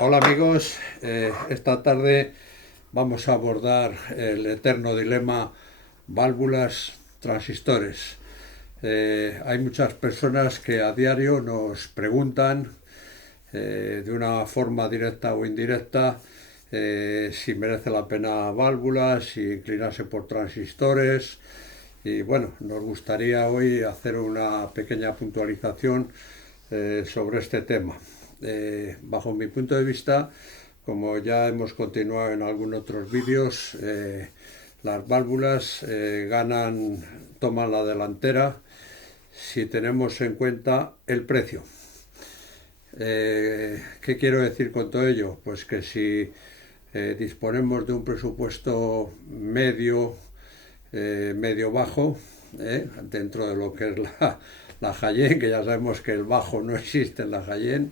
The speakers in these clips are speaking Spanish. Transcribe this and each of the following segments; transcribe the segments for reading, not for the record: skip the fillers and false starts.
Hola amigos, esta tarde vamos a abordar el eterno dilema válvulas, transistores. Hay muchas personas que a diario nos preguntan de una forma directa o indirecta si merece la pena válvulas, si inclinarse por transistores. Y bueno, nos gustaría hoy hacer una pequeña puntualización sobre este tema. Bajo mi punto de vista, como ya hemos continuado en algunos otros vídeos, las válvulas toman la delantera si tenemos en cuenta el precio. ¿Qué quiero decir con todo ello? Pues que si disponemos de un presupuesto medio bajo, dentro de lo que es la High-End, que ya sabemos que el bajo no existe en la High-End.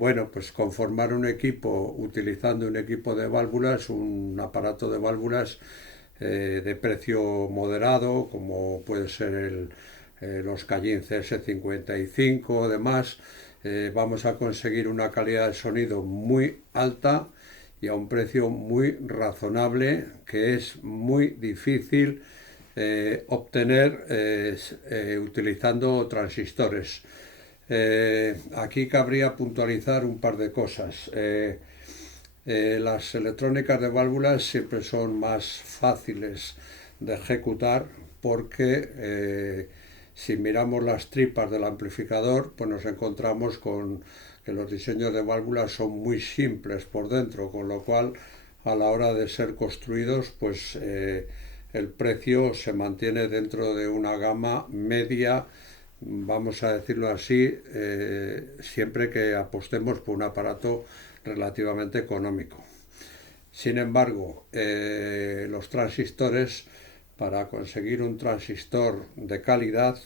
Bueno, pues conformar un equipo utilizando un equipo de válvulas, un aparato de válvulas de precio moderado, como puede ser los Callin CS55 o demás, vamos a conseguir una calidad de sonido muy alta y a un precio muy razonable, que es muy difícil obtener utilizando transistores. Aquí cabría puntualizar un par de cosas. Las electrónicas de válvulas siempre son más fáciles de ejecutar porque si miramos las tripas del amplificador, pues nos encontramos con que los diseños de válvulas son muy simples por dentro, con lo cual a la hora de ser construidos, pues el precio se mantiene dentro de una gama media, vamos a decirlo así, siempre que apostemos por un aparato relativamente económico. Sin embargo, los transistores, para conseguir un transistor de calidad,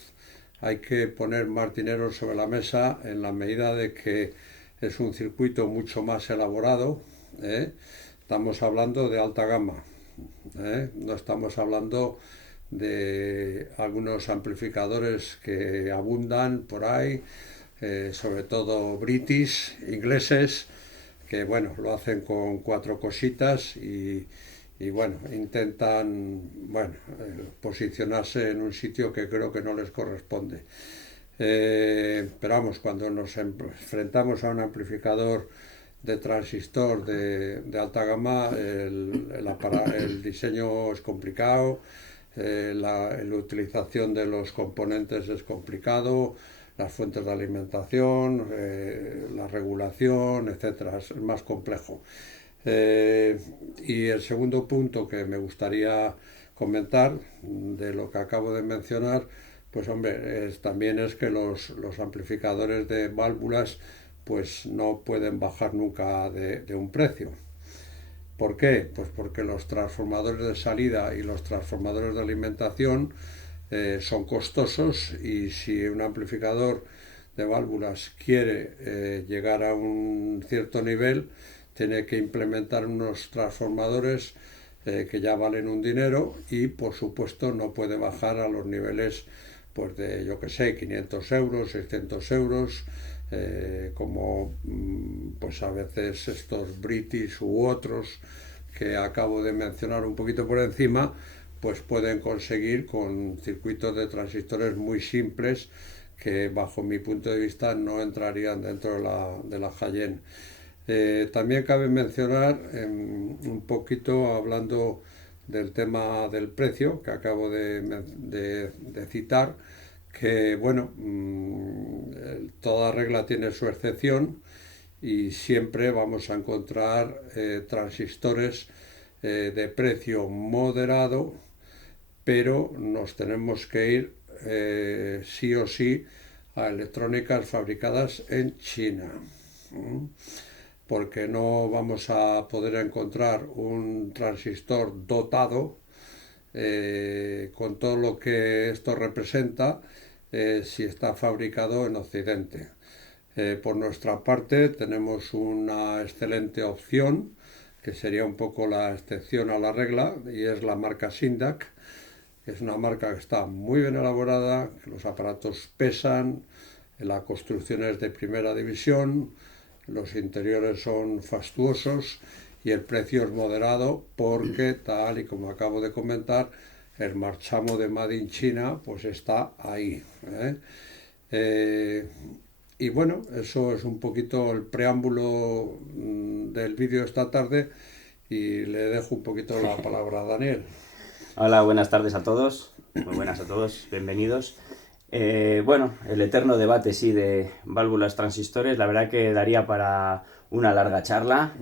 hay que poner más dinero sobre la mesa en la medida de que es un circuito mucho más elaborado. ¿eh? Estamos hablando de alta gama. No estamos hablando de algunos amplificadores que abundan por ahí, sobre todo british, ingleses, que bueno, lo hacen con cuatro cositas y bueno, intentan posicionarse en un sitio que creo que no les corresponde. Pero vamos, cuando nos enfrentamos a un amplificador de transistor de alta gama, el diseño es complicado, la utilización de los componentes es complicado, las fuentes de alimentación, la regulación, etcétera, es más complejo. Y el segundo punto que me gustaría comentar de lo que acabo de mencionar, pues hombre, también es que los amplificadores de válvulas pues no pueden bajar nunca de un precio. ¿Por qué? Pues porque los transformadores de salida y los transformadores de alimentación son costosos, y si un amplificador de válvulas quiere llegar a un cierto nivel, tiene que implementar unos transformadores que ya valen un dinero, y por supuesto no puede bajar a los niveles pues de, yo que sé, 500 euros, 600 euros, como pues a veces estos British u otros que acabo de mencionar un poquito por encima, pues pueden conseguir con circuitos de transistores muy simples que bajo mi punto de vista no entrarían dentro de la High-End. También cabe mencionar un poquito, hablando del tema del precio que acabo de citar, que bueno, toda regla tiene su excepción, y siempre vamos a encontrar transistores de precio moderado, pero nos tenemos que ir sí o sí a electrónicas fabricadas en China, porque no vamos a poder encontrar un transistor dotado con todo lo que esto representa si está fabricado en Occidente. Por nuestra parte tenemos una excelente opción, que sería un poco la excepción a la regla, y es la marca Sindac, que es una marca que está muy bien elaborada, que los aparatos pesan, la construcción es de primera división, los interiores son fastuosos y el precio es moderado porque, tal y como acabo de comentar, el marchamo de Made in China pues está ahí, ¿eh? Eh, y bueno, eso es un poquito el preámbulo del vídeo esta tarde y le dejo un poquito la palabra a Daniel. Hola, buenas tardes a todos. Muy buenas a todos, bienvenidos. Bueno, el eterno debate, sí, de válvulas transistores, la verdad que daría para una larga charla.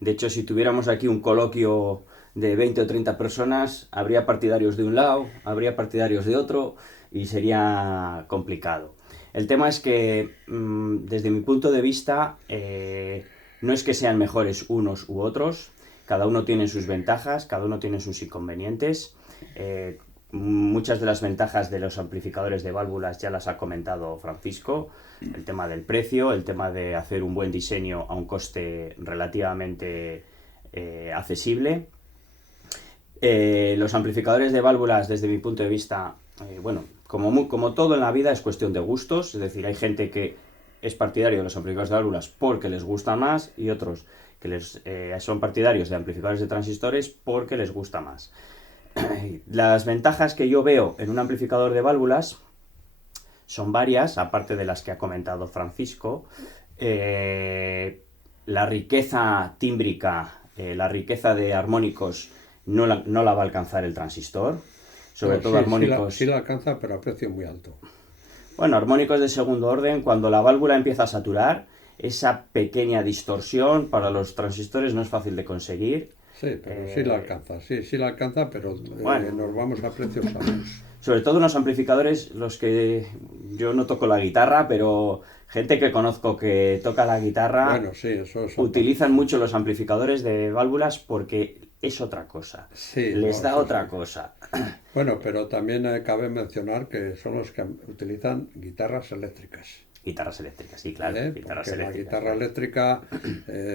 De hecho, si tuviéramos aquí un coloquio de 20 o 30 personas, habría partidarios de un lado, habría partidarios de otro y sería complicado. El tema es que, desde mi punto de vista, no es que sean mejores unos u otros, cada uno tiene sus ventajas, cada uno tiene sus inconvenientes. Muchas de las ventajas de los amplificadores de válvulas ya las ha comentado Francisco, el tema del precio, el tema de hacer un buen diseño a un coste relativamente accesible. Los amplificadores de válvulas, desde mi punto de vista, bueno, como todo en la vida es cuestión de gustos, es decir, hay gente que es partidario de los amplificadores de válvulas porque les gusta más y otros que son partidarios de amplificadores de transistores porque les gusta más. Las ventajas que yo veo en un amplificador de válvulas son varias, aparte de las que ha comentado Francisco. La riqueza tímbrica, la riqueza de armónicos no la va a alcanzar el transistor, sobre todo armónicos... Sí la alcanza, pero a precio muy alto. Bueno, armónicos de segundo orden, cuando la válvula empieza a saturar, esa pequeña distorsión para los transistores no es fácil de conseguir. Sí, pero sí la alcanza, pero bueno, nos vamos a precios altos. Sobre todo unos amplificadores, los que yo no toco la guitarra, pero gente que conozco que toca la guitarra, bueno, sí, eso utilizan mucho los amplificadores de válvulas porque es otra cosa, sí, les da otra cosa. Bueno, pero también cabe mencionar que son los que utilizan guitarras eléctricas. Guitarras eléctricas, sí, claro. Guitarras porque eléctricas, la guitarra eléctrica,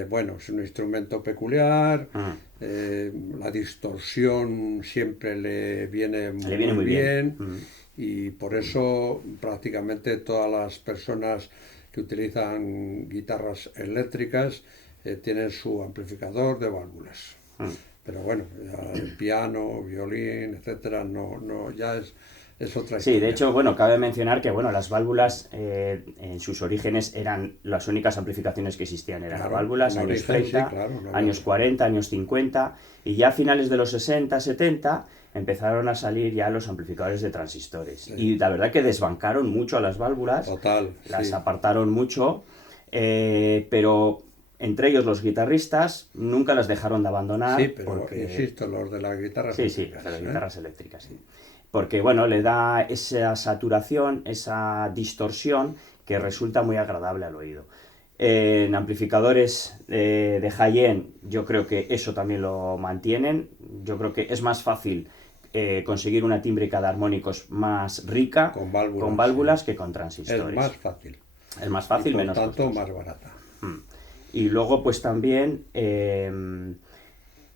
bueno, es un instrumento peculiar, la distorsión siempre le viene muy bien. Y por eso prácticamente todas las personas que utilizan guitarras eléctricas tienen su amplificador de válvulas. Pero bueno, ya el piano, violín, etcétera, no ya es otra historia. Sí, de hecho, bueno, cabe mencionar que bueno, las válvulas en sus orígenes eran las únicas amplificaciones que existían, eran las válvulas, años 30, años 40, años 50, y ya a finales de los 60, 70 empezaron a salir ya los amplificadores de transistores. Sí. Y la verdad que desbancaron mucho a las válvulas, total, las apartaron mucho, pero entre ellos los guitarristas nunca las dejaron de abandonar. Sí, pero porque... insisto, los de las guitarras eléctricas. Sí, de las guitarras eléctricas, sí. Porque bueno, le da esa saturación, esa distorsión que resulta muy agradable al oído. En amplificadores de high-end yo creo que eso también lo mantienen. Yo creo que es más fácil conseguir una tímbrica de armónicos más rica con válvulas que con transistores. Es más fácil. Es más fácil, y menos tanto costoso. Más barata. Y luego pues también...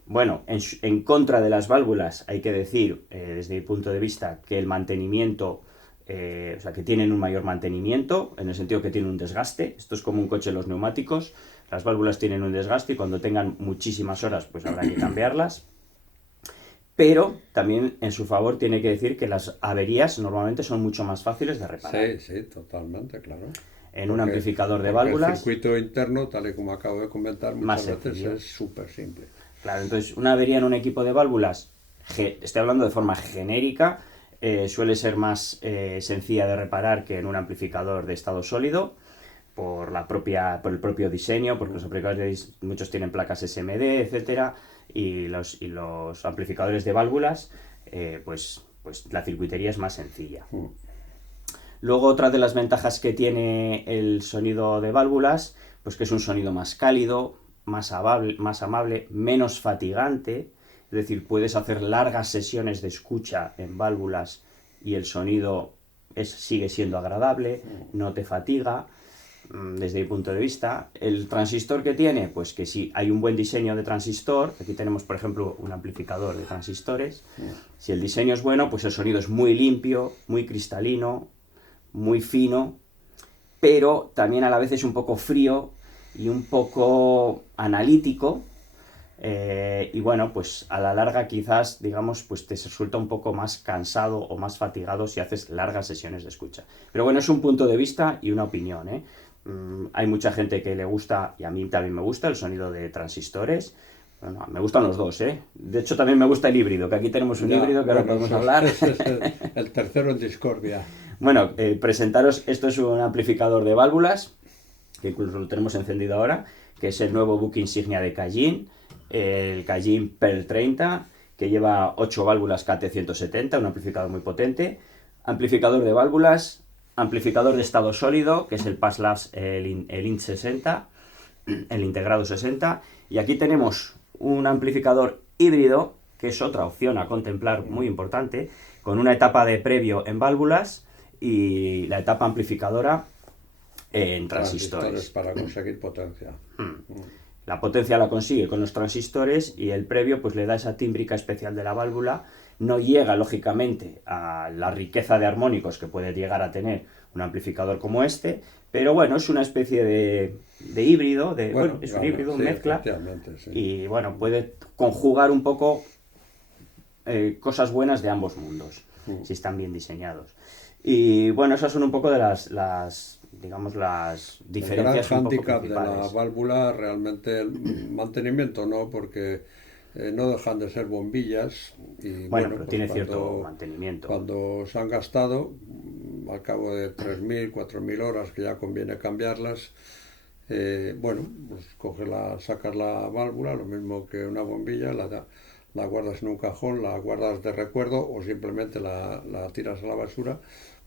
bueno, en contra de las válvulas hay que decir, desde mi punto de vista, que el mantenimiento, o sea, que tienen un mayor mantenimiento, en el sentido que tienen un desgaste. Esto es como un coche, los neumáticos. Las válvulas tienen un desgaste y cuando tengan muchísimas horas, pues habrá que cambiarlas. Pero también en su favor tiene que decir que las averías normalmente son mucho más fáciles de reparar. Sí, totalmente, claro. En un amplificador de válvulas... El circuito interno, tal y como acabo de comentar, muchas veces es súper simple. Claro, entonces una avería en un equipo de válvulas, estoy hablando de forma genérica, suele ser más sencilla de reparar que en un amplificador de estado sólido, por el propio diseño, porque los amplificadores muchos tienen placas SMD, etcétera, y los amplificadores de válvulas, pues la circuitería es más sencilla. Luego otra de las ventajas que tiene el sonido de válvulas, pues que es un sonido más cálido, más amable, menos fatigante, es decir, puedes hacer largas sesiones de escucha en válvulas y el sonido sigue siendo agradable, no te fatiga, desde mi punto de vista. El transistor que tiene, pues que si hay un buen diseño de transistor, aquí tenemos por ejemplo un amplificador de transistores, si el diseño es bueno, pues el sonido es muy limpio, muy cristalino, muy fino, pero también a la vez es un poco frío y un poco analítico. Y bueno, pues a la larga quizás, digamos, pues te resulta un poco más cansado o más fatigado si haces largas sesiones de escucha. Pero bueno, es un punto de vista y una opinión, ¿eh? Hay mucha gente que le gusta, y a mí también me gusta, el sonido de transistores. Bueno, me gustan los dos, ¿eh? De hecho, también me gusta el híbrido, que aquí tenemos un Ya, híbrido que ahora bueno, podemos hablar. ese es el tercero en discordia. Bueno, presentaros, esto es un amplificador de válvulas, que incluso lo tenemos encendido ahora, que es el nuevo buque insignia de Kajin, el Kajin Pearl 30, que lleva 8 válvulas KT170, un amplificador muy potente, amplificador de válvulas, amplificador de estado sólido, que es el Passlabs, el INT60, el integrado 60, y aquí tenemos un amplificador híbrido, que es otra opción a contemplar muy importante, con una etapa de previo en válvulas y la etapa amplificadora en transistores. Para conseguir potencia. La potencia la consigue con los transistores y el previo pues le da esa tímbrica especial de la válvula. No llega lógicamente a la riqueza de armónicos que puede llegar a tener un amplificador como este, pero bueno, es una especie de híbrido, bueno, es un híbrido, sí, mezcla, sí. y bueno, puede conjugar un poco cosas buenas de ambos mundos, si están bien diseñados. Y bueno, esas son un poco de las digamos, las diferencias El gran un poco hándicap de la principales. válvula, realmente el mantenimiento no, porque no dejan de ser bombillas y Bueno, bueno, pero pues tiene cierto mantenimiento. cuando se han gastado, al cabo de 3.000, 4.000 horas que ya conviene cambiarlas, bueno, pues sacas la válvula, lo mismo que una bombilla, la guardas en un cajón, la guardas de recuerdo o simplemente la tiras a la basura,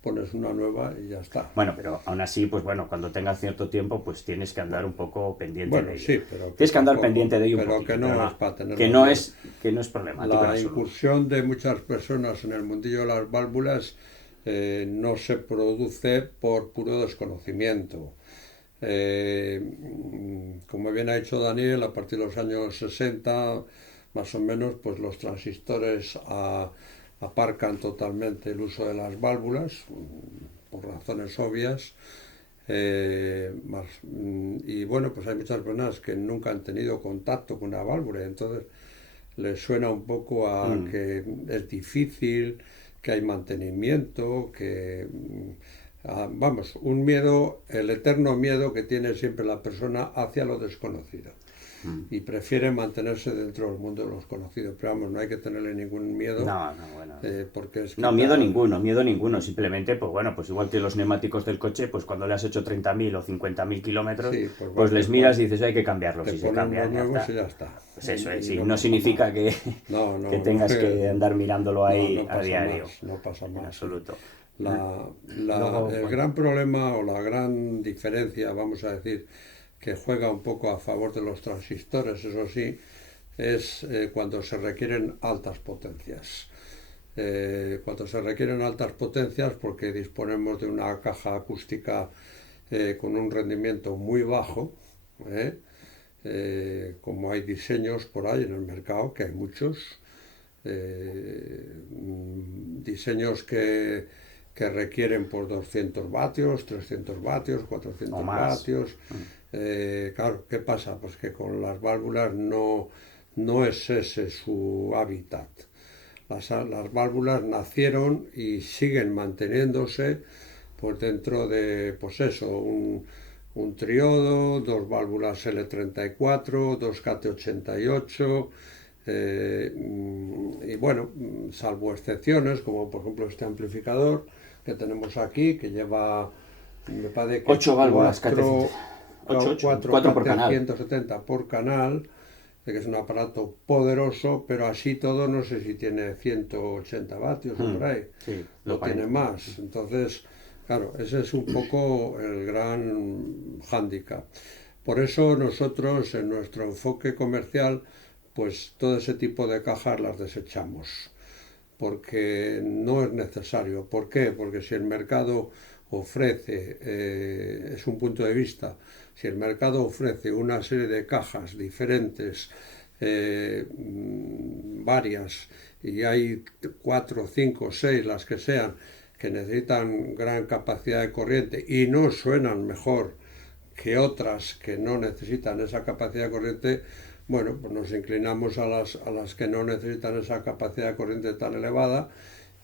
pones una nueva y ya está. Bueno, pero aún así, pues bueno, cuando tengas cierto tiempo, pues tienes que andar un poco pendiente Bueno, de ello. sí, pero Tienes que andar tampoco, pendiente de ello un pero poquito, que no pero es para tenerlo que no es problemático en La absoluto. incursión de muchas personas en el mundillo de las válvulas no se produce por puro desconocimiento. Como bien ha dicho Daniel, a partir de los años 60, más o menos, pues los transistores aparcan totalmente el uso de las válvulas, por razones obvias. Y bueno, pues hay muchas personas que nunca han tenido contacto con una válvula, entonces les suena un poco a que es difícil, que hay mantenimiento, que vamos, un miedo, el eterno miedo que tiene siempre la persona hacia lo desconocido. Y prefiere mantenerse dentro del mundo de los conocidos. Pero vamos, no hay que tenerle ningún miedo. No, bueno. Porque es No, miedo ninguno. Simplemente, pues bueno, pues igual que los neumáticos del coche, pues cuando le has hecho 30.000 o 50.000 kilómetros, sí, pues les miras y dices, hay que cambiarlos. te Y se ponen cambian, unos ya nuevos está. y ya está. Pues eso es, Y sí, no no pasa significa más. que, No, que tengas que andar mirándolo ahí no a pasa diario. más, no pasa En más. absoluto. El Luego, gran problema o la gran diferencia, vamos a decir, que juega un poco a favor de los transistores, eso sí, es cuando se requieren altas potencias. Cuando se requieren altas potencias, porque disponemos de una caja acústica con un rendimiento muy bajo, como hay diseños por ahí en el mercado, que hay muchos, diseños que requieren por 200 vatios, 300 vatios, 400 vatios. Claro, ¿qué pasa? Pues que con las válvulas no es ese su hábitat. Las válvulas nacieron y siguen manteniéndose pues dentro de, pues eso, un triodo, dos válvulas L34, dos KT88, y bueno, salvo excepciones, como por ejemplo este amplificador que tenemos aquí, que lleva, me parece que 8 válvulas, 4 por canal. 170 por canal, que es un aparato poderoso, pero así todo no sé si tiene 180 vatios o por ahí, Sí, no tiene más. Entonces, claro, ese es un poco el gran hándicap. Por eso nosotros en nuestro enfoque comercial, pues todo ese tipo de cajas las desechamos, porque no es necesario. ¿Por qué? Porque si el mercado ofrece, es un punto de vista, si el mercado ofrece una serie de cajas diferentes, varias, y hay 4, 5, 6, las que sean, que necesitan gran capacidad de corriente y no suenan mejor que otras que no necesitan esa capacidad de corriente, bueno, pues nos inclinamos a las que no necesitan esa capacidad de corriente tan elevada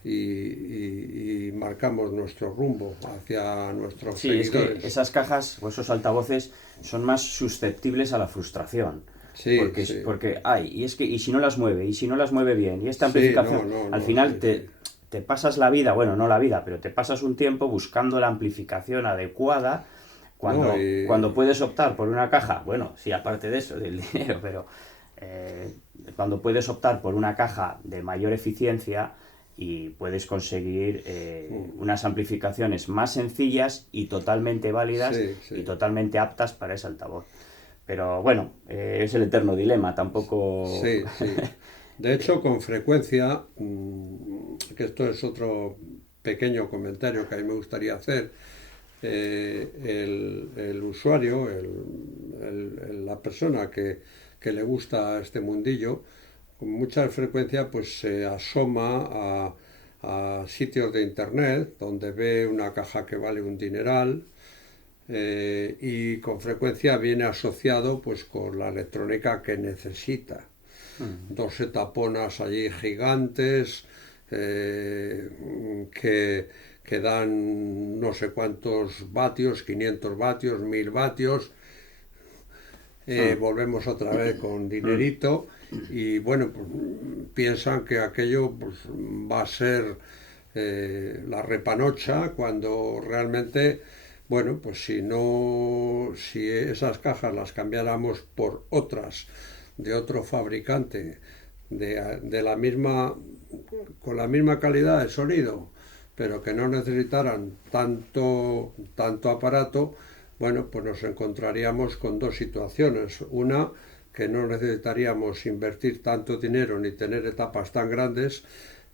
y marcamos nuestro rumbo hacia nuestros Sí, es que seguidores. esas cajas o esos altavoces son más susceptibles a la frustración. Sí, sí. Porque hay, y es que, y si no las mueve, y si no las mueve bien, y esta Sí, amplificación, al final sí, sí. te pasas la vida, bueno, no la vida, pero te pasas un tiempo buscando la amplificación adecuada No, cuando puedes optar por una caja, bueno, sí, aparte de eso, del dinero, pero cuando puedes optar por una caja de mayor eficiencia y puedes conseguir unas amplificaciones más sencillas y totalmente válidas sí, y sí. totalmente aptas para ese altavoz. Pero bueno, es el eterno dilema, tampoco... Sí, sí. De hecho, con frecuencia, que esto es otro pequeño comentario que a mí me gustaría hacer, el usuario, la persona que le gusta este mundillo, con mucha frecuencia pues se asoma a sitios de internet donde ve una caja que vale un dineral, y con frecuencia viene asociado pues con la electrónica que necesita. Dos etaponas allí gigantes, que dan no sé cuántos vatios, 500 vatios, 1000 vatios. Volvemos otra vez con dinerito y bueno, pues, piensan que aquello pues, va a ser la repanocha cuando realmente, bueno, pues si no, si esas cajas las cambiáramos por otras de otro fabricante de la misma, con la misma calidad de sonido, pero que no necesitaran tanto aparato, bueno, pues nos encontraríamos con dos situaciones. Una, que no necesitaríamos invertir tanto dinero ni tener etapas tan grandes,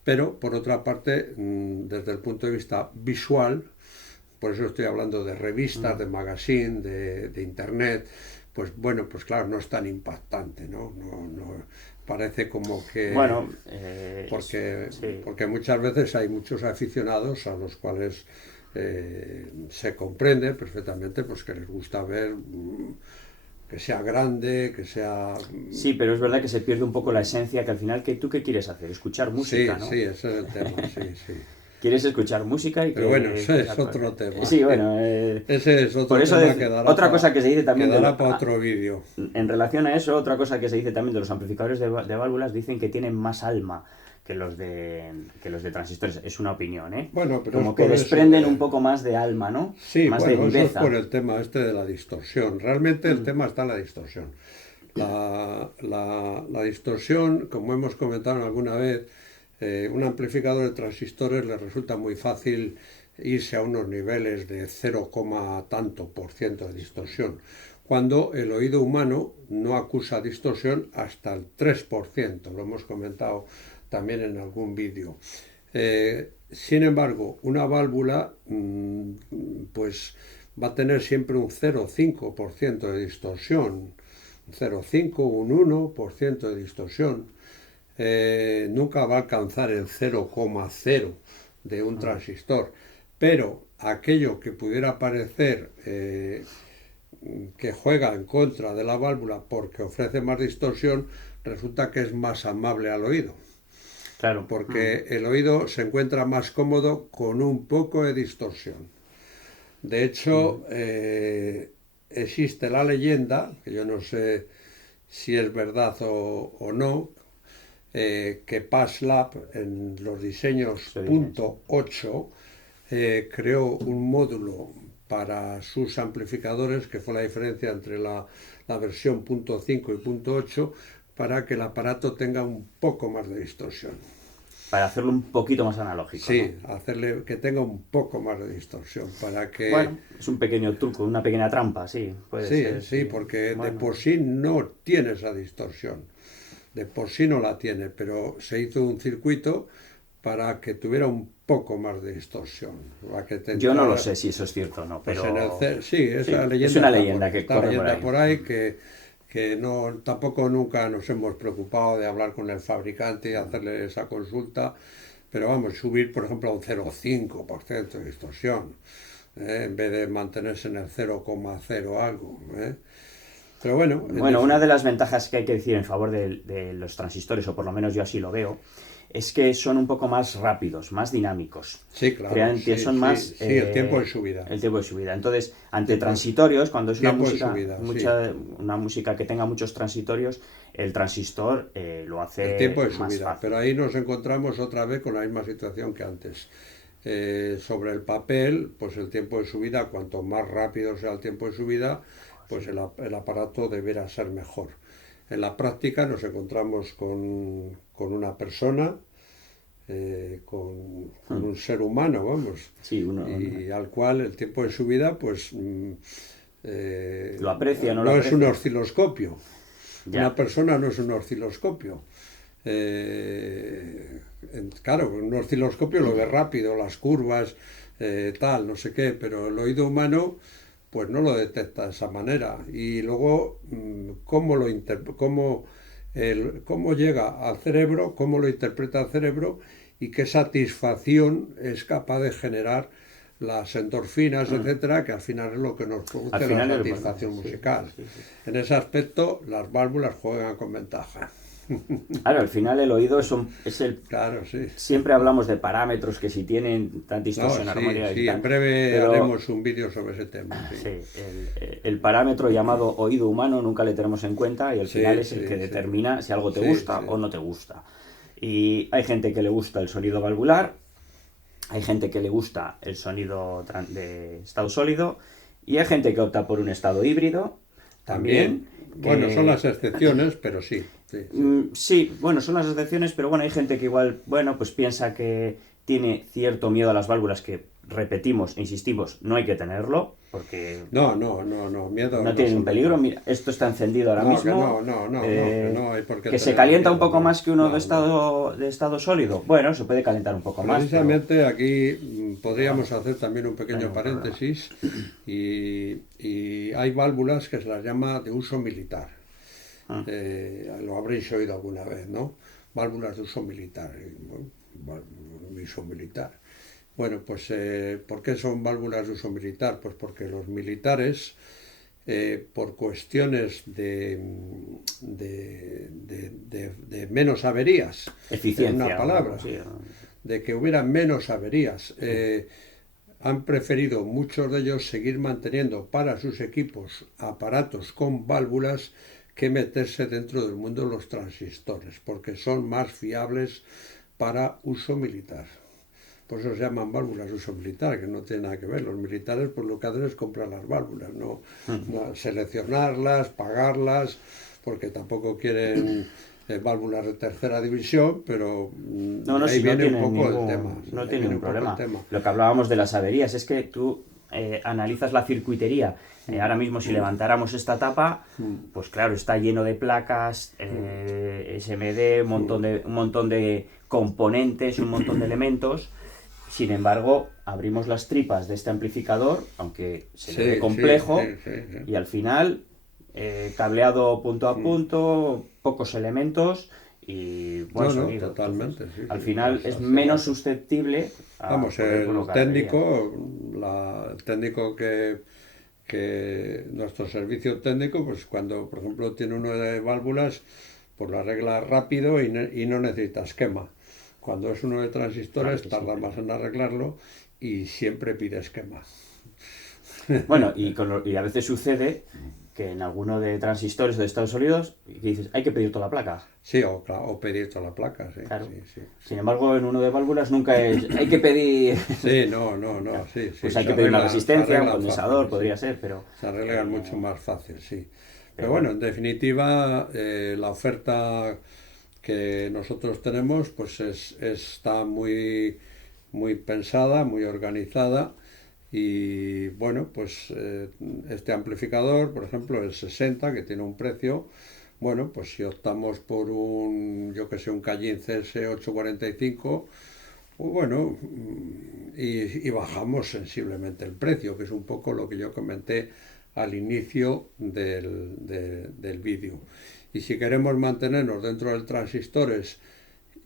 pero por otra parte, desde el punto de vista visual, por eso estoy hablando de revistas, de magazine, de internet, pues bueno, pues claro, no es tan impactante, ¿no? No parece como que Bueno, sí. porque muchas veces hay muchos aficionados a los cuales se comprende perfectamente pues que les gusta ver que sea grande, que sea... Sí, pero es verdad que se pierde un poco la esencia, que al final, ¿tú qué quieres hacer? Escuchar música, Sí, ¿no? sí, ese es el tema, sí, sí. Quieres escuchar música y Pero bueno, que ese es otro tema. Sí, bueno, Ese es por otro eso tema que otra cosa que se dice que también dará para otro vídeo. en relación a eso, otra cosa que se dice también de los amplificadores de válvulas, dicen que tienen más alma que los de transistores. Es una opinión, ¿eh? Bueno, pero es Como que por eso. desprenden un poco más de alma, ¿no? Sí, Más de bueno, eso es viveza. por el tema este de la distorsión. Realmente el tema está en la distorsión. La distorsión, como hemos comentado alguna vez, un amplificador de transistores le resulta muy fácil irse a unos niveles de 0, tanto por ciento de distorsión, cuando el oído humano no acusa distorsión hasta el 3%, lo hemos comentado también en algún vídeo. Sin embargo, una válvula pues va a tener siempre un 0,5% de distorsión, un 0,5, un 1% de distorsión. Nunca va a alcanzar el 0,0 de un transistor, pero aquello que pudiera parecer que juega en contra de la válvula porque ofrece más distorsión, resulta que es más amable al oído. Claro. Porque el oído se encuentra más cómodo con un poco de distorsión. De hecho, existe la leyenda, que yo no sé si es verdad o no, que Paslab en los diseños .8 creó un módulo para sus amplificadores, que fue la diferencia entre la versión .5 y .8, para que el aparato tenga un poco más de distorsión. Para hacerlo un poquito más analógico. Sí, ¿no? hacerle que tenga un poco más de distorsión, para que... Bueno, es un pequeño truco, una pequeña trampa, sí, puede ser. Sí, porque bueno. de por sí no tiene esa distorsión. De por sí no la tiene, pero se hizo un circuito para que tuviera un poco más de distorsión. Yo no lo sé si eso es cierto o no, pero... Sí, esa leyenda es una leyenda que corre por ahí que no, tampoco nunca nos hemos preocupado de hablar con el fabricante y hacerle esa consulta, pero vamos, subir por ejemplo a un 0,5% de distorsión, en vez de mantenerse en el 0,0 algo. Pero bueno, Bueno, una de las ventajas que hay que decir en favor de los transistores, o por lo menos yo así lo veo, es que son un poco más rápidos, más dinámicos. sí, claro, Realmente sí, son sí, más... sí, el tiempo de subida. El tiempo de subida. Entonces, ante transitorios, cuando es una Tiempo de música, subida, sí. una música que tenga muchos transitorios, el transistor lo El hace tiempo de más subida. fácil. Pero ahí nos encontramos otra vez con la misma situación que antes. Sobre el papel, pues el tiempo de subida, cuanto más rápido sea el tiempo de subida, pues el aparato deberá ser mejor. En la práctica nos encontramos con una persona, con un ser humano, vamos, Sí, y al cual el tiempo de subida, pues lo aprecia, no lo no es un aprecia. osciloscopio. Ya. Una persona no es un osciloscopio. Claro, un osciloscopio lo ve rápido, las curvas, tal, no sé qué, pero el oído humano pues no lo detecta de esa manera. Y luego, cómo llega al cerebro, cómo lo interpreta el cerebro y qué satisfacción es capaz de generar las endorfinas, etcétera, que al final es lo que nos Al produce la final es satisfacción sí, musical. sí, sí. En ese aspecto, las válvulas juegan con ventaja. Claro, al final el oído es el... Claro, sí. Siempre hablamos de parámetros, que si tienen tan No, distorsión sí, armónica y sí, en tal, breve pero haremos un vídeo sobre ese tema, sí. sí, el parámetro llamado oído humano nunca le tenemos en cuenta y al final Sí, es el sí, que sí. determina si algo te Sí, gusta sí. o no te gusta. Y hay gente que le gusta el sonido valvular, hay gente que le gusta el sonido de estado sólido y hay gente que opta por un estado híbrido También, también. bueno, son las excepciones, pero sí, sí, sí. Sí, bueno, son las excepciones, pero bueno, hay gente que igual, bueno, pues piensa que tiene cierto miedo a las válvulas, que repetimos, insistimos, no hay que tenerlo, porque No, no, no, no, miedo no en tiene ningún peligro. absoluto. Mira, esto está encendido ahora No, que mismo, no, no, no, no, que no hay por qué que se tener calienta un miedo, poco no, más que uno no, no. de estado sólido. Bueno, se puede calentar un poco más, Precisamente aquí pero podríamos vamos, hacer también un no hay pequeño ningún problema. paréntesis y hay válvulas que se las llama de uso militar. Ah, Lo habréis oído alguna vez, ¿no? Válvulas de uso militar. De uso militar. Bueno, pues ¿por qué son válvulas de uso militar? Pues porque los militares, por cuestiones de menos averías, en una Eficiencia, palabra, sí, de que hubiera menos averías, han preferido muchos de ellos seguir manteniendo para sus equipos aparatos con válvulas que meterse dentro del mundo de los transistores, porque son más fiables para uso militar. Por eso se llaman válvulas de uso militar, que no tiene nada que ver. Los militares pues lo que hacen es comprar las válvulas, no seleccionarlas, pagarlas, porque tampoco quieren válvulas de tercera división, pero no, no, ahí si no viene un tienen poco el tema. no Ahí tiene viene ningún un poco el problema. tema. Lo que hablábamos de las averías es que tú analizas la circuitería. Ahora mismo si levantáramos esta tapa, pues claro, está lleno de placas, SMD, un montón de componentes, un montón de elementos. Sin embargo, abrimos las tripas de este amplificador, aunque se le ve Sí, complejo, sí, sí, sí, sí. y al final, cableado punto a punto, pocos elementos y buen No, no, sonido. totalmente, Entonces, sí, al sí, final es menos susceptible a Vamos, poder el colocar averías. técnico, el técnico que nuestro servicio técnico, pues cuando, por ejemplo, tiene uno de válvulas, pues lo arregla rápido y no necesita esquema. Cuando es uno de Claro transistores, que tarda sí. más en arreglarlo y siempre pide esquema. Bueno, y a veces sucede que en alguno de transistores o de estados sólidos, que dices, hay que pedir toda la placa. Sí, o pedir toda la placa, sí, Claro. sí, sí. Sin embargo, en uno de válvulas nunca es. Hay que pedir. Sí, no, no, no, sí, sí, Pues hay se que pedir una arreglan, se resistencia, un arreglan fácil, condensador, sí. podría ser, pero. Se arreglan mucho más fácil, sí. Pero Pero bueno, bueno. en definitiva, la oferta que nosotros tenemos pues está muy, muy pensada, muy organizada y bueno, pues este amplificador, por ejemplo, el 60, que tiene un precio, bueno, pues si optamos por un, yo que sé, un Callin CS845, pues bueno, y bajamos sensiblemente el precio, que es un poco lo que yo comenté al inicio del vídeo. Y si queremos mantenernos dentro de transistores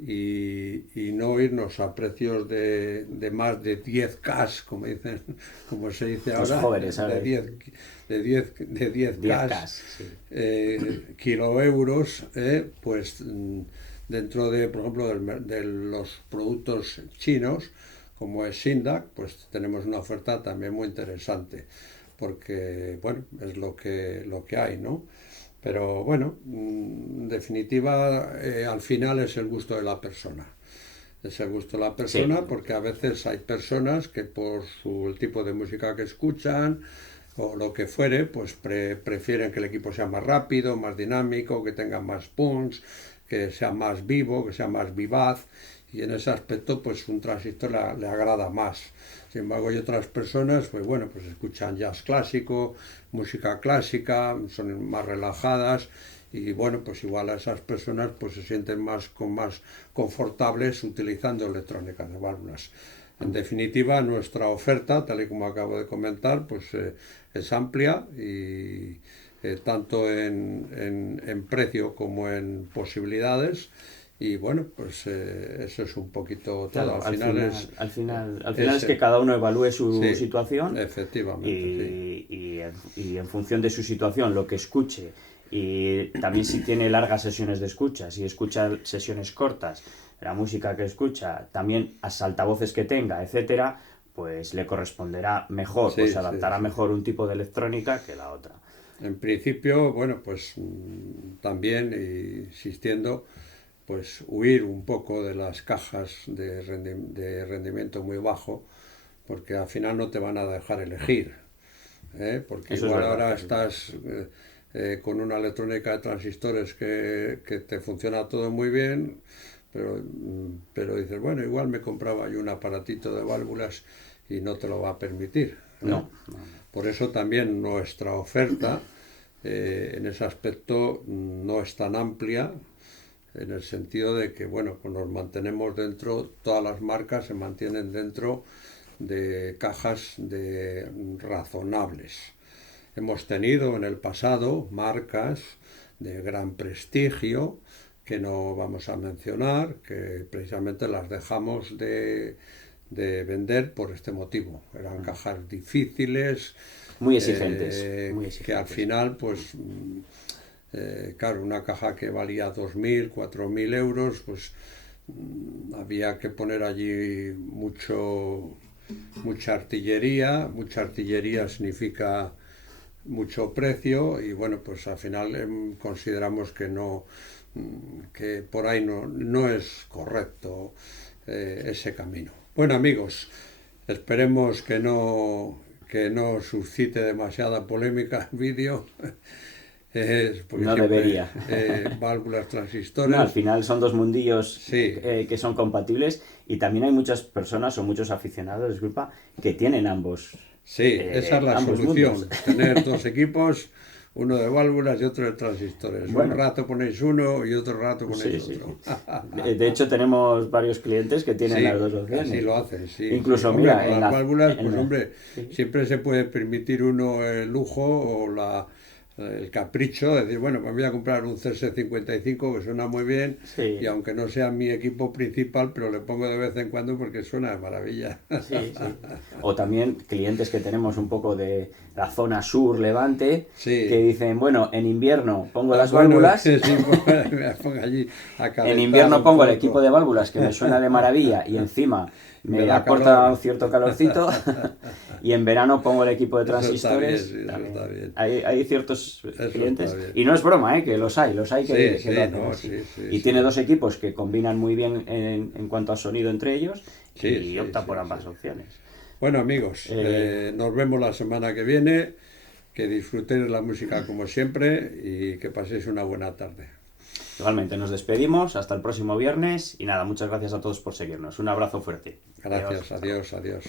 y no irnos a precios de más de 10K, como se dice Los ahora, jóvenes, ¿sabes? de 10K, Sí. kiloeuros, pues dentro de, por ejemplo, de los productos chinos, como es Sindac, pues tenemos una oferta también muy interesante, porque, bueno, es lo que hay, ¿no? Pero bueno, en definitiva, al final es el gusto de la persona. Es el gusto de la persona Sí. porque a veces hay personas que por el tipo de música que escuchan o lo que fuere, pues prefieren que el equipo sea más rápido, más dinámico, que tenga más punch, que sea más vivo, que sea más vivaz, y en ese aspecto pues un transistor le agrada más. Sin embargo, hay otras personas, pues bueno, pues escuchan jazz clásico, música clásica, son más relajadas y bueno, pues igual a esas personas pues se sienten más confortables utilizando electrónica de válvulas. En definitiva, nuestra oferta, tal y como acabo de comentar, pues es amplia y tanto en precio como en posibilidades. Y bueno, pues eso es un poquito todo. Claro, Al final es que cada uno evalúe su sí, situación efectivamente, y en función de su situación, lo que escuche y también si tiene largas sesiones de escucha, si escucha sesiones cortas, la música que escucha, también a altavoces que tenga, etcétera, pues le corresponderá mejor sí. o Sí, se adaptará sí. mejor un tipo de electrónica que la otra. En principio, bueno, pues también insistiendo, pues huir un poco de las cajas de rendimiento muy bajo, porque al final no te van a dejar elegir, porque Eso es igual verdad, ahora eso es verdad. estás con una electrónica de transistores que te funciona todo muy bien, pero dices, bueno, igual me compraba yo un aparatito de válvulas y no te lo va a permitir. No, no, no. Por eso también nuestra oferta en ese aspecto no es tan amplia, en el sentido de que, bueno, pues nos mantenemos dentro, todas las marcas se mantienen dentro de cajas razonables. Hemos tenido en el pasado marcas de gran prestigio que no vamos a mencionar, que precisamente las dejamos de vender por este motivo. Eran cajas difíciles, Muy exigentes, muy que al exigentes. final, pues, claro, una caja que valía 2.000, 4.000 euros, pues había que poner allí mucha artillería. Mucha artillería significa mucho precio y bueno, pues al final consideramos que no, que por ahí no es correcto ese camino. Bueno, amigos, esperemos que no suscite demasiada polémica el vídeo, porque No siempre debería. válvulas, No, al transistores, final son dos mundillos sí, que son compatibles y también hay muchas personas o muchos aficionados, disculpa, que tienen sí, esa es la ambos mundos. solución, tener dos equipos, uno de válvulas y otro de transistores. Un Bueno, rato ponéis uno y otro rato sí, ponéis sí, otro. sí. De hecho, tenemos varios clientes que tienen las Sí, dos así opciones. lo hacen, sí, sí. Incluso, Hombre, mira, con las válvulas, pues hombre, sí, siempre se puede permitir uno el lujo o el capricho de decir, bueno, pues voy a comprar un CS55 que suena muy bien y sí, aunque no sea mi equipo principal, pero le pongo de vez en cuando porque suena de maravilla. sí, sí. O también clientes que tenemos un poco de la zona sur, Levante, que Sí. dicen, bueno, en invierno pongo las Bueno, válvulas. sí, me pongo allí a En calentar invierno un pongo el equipo poco. de válvulas que me suena de maravilla y encima Me me da aporta calor. un cierto calorcito y en verano pongo el equipo de Eso está bien, transistores. sí, eso está bien. Hay ciertos Eso está clientes bien. y no es broma, que los hay Sí, que lo sí, hacen no, así. sí, sí, Y tiene sí. dos equipos que combinan muy bien en cuanto a sonido entre ellos Sí, y sí, opta sí, por sí. ambas opciones. Bueno, amigos, Eh, nos vemos la semana que viene. Que disfrutéis la música como siempre y que paséis una buena tarde. Igualmente, nos despedimos hasta el próximo viernes y nada, muchas gracias a todos por seguirnos. Un abrazo fuerte. Adiós, Gracias, hasta luego. adiós, adiós.